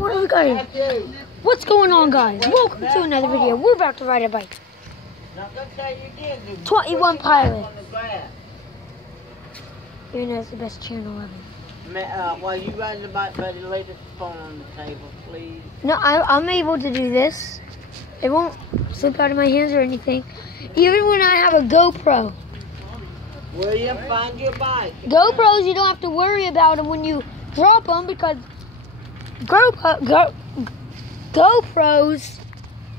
What are we going? What's going on, guys? Welcome to another video. We're about to ride a bike. 21 Pilot. Even though it's the best channel ever. While you riding the bike, buddy, lay the phone on the table, please. No, I'm able to do this. It won't slip out of my hands or anything. Even when I have a GoPro. William, find your bike. GoPros, you don't have to worry about them when you drop them because GoPros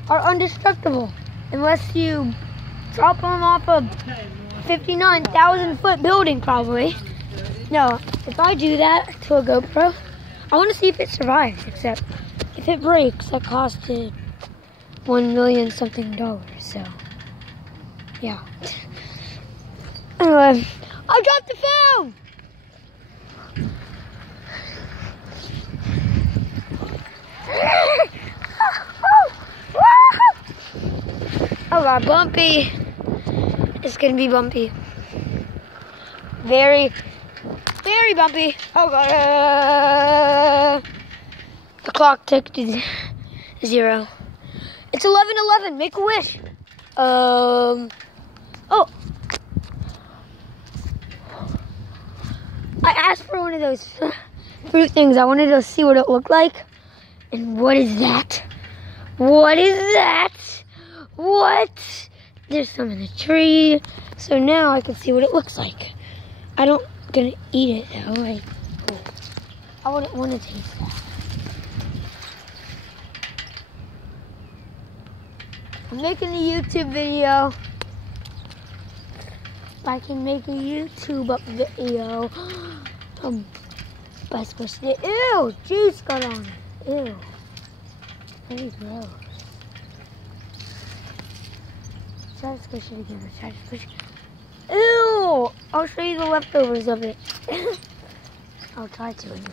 are indestructible unless you drop them off a 59,000 foot building probably. No, if I do that to a GoPro, I want to see if it survives, except if it breaks, that costed $1 million something, so yeah. Anyway, I dropped the phone! Oh god, bumpy. It's gonna be bumpy. Very, very bumpy. Oh god. The clock ticked to 0. It's 11:11. Make a wish. Oh. I asked for one of those fruit things. I wanted to see what it looked like. And what is that? What is that? What? There's some in the tree. So now I can see what it looks like. I don't gonna eat it though. I wouldn't want to taste that. I'm making a YouTube video. If I can make a YouTube video. By squishing it. Ew! Juice got on it. Ew. Very gross. Try to squish it again. Try to squish it. Ew! I'll show you the leftovers of it. I'll try to anyway.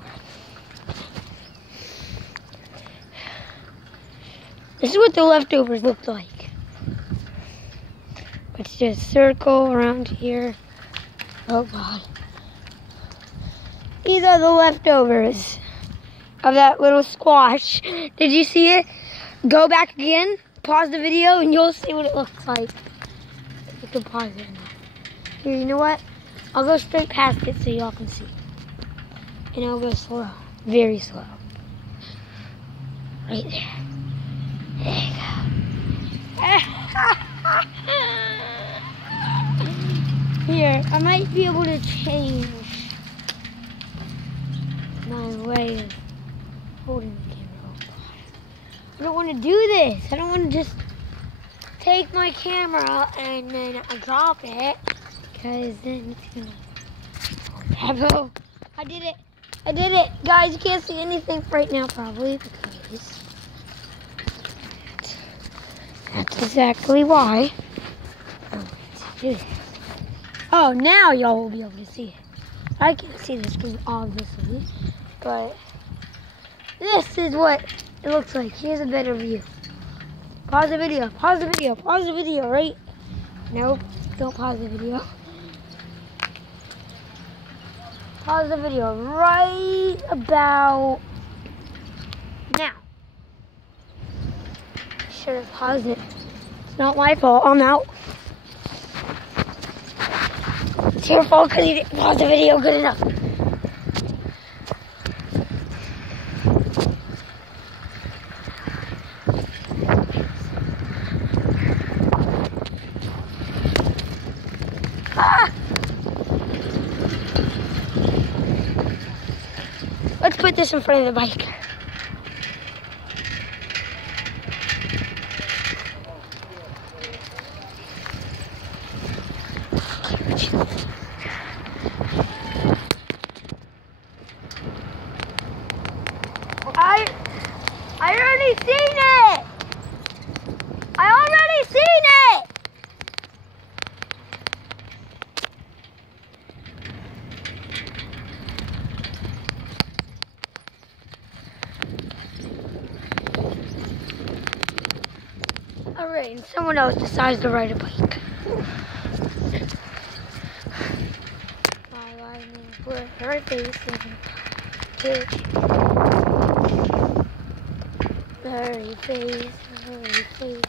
This is what the leftovers look like. It's just a circle around here. Oh god. These are the leftovers of that little squash. Did you see it? Go back again, pause the video, and you'll see what it looks like. You can pause it now. Here, you know what? I'll go straight past it so y'all can see. And I'll go slow. Very slow. Right there. There you go. Here, I might be able to change my way of holding the camera. Oh god. I don't want to do this. I don't want to just take my camera and then I drop it. Because then it's gonna... I did it. I did it. Guys, you can't see anything right now probably because that's exactly why I'm going to do this. Oh, now y'all will be able to see it. I can't see the screen obviously, but this is what it looks like. Here's a better view. Pause the video, pause the video, pause the video, right? Nope, don't pause the video. Pause the video right about now. Should have paused it. It's not my fault, I'm out. It's your fault because you didn't pause the video good enough. Ah! Let's put this in front of the bike. I already seen it! I already seen it! Alright, and someone else decides to ride a bike. My lightning put her face in. Hurry, please. Hurry, please.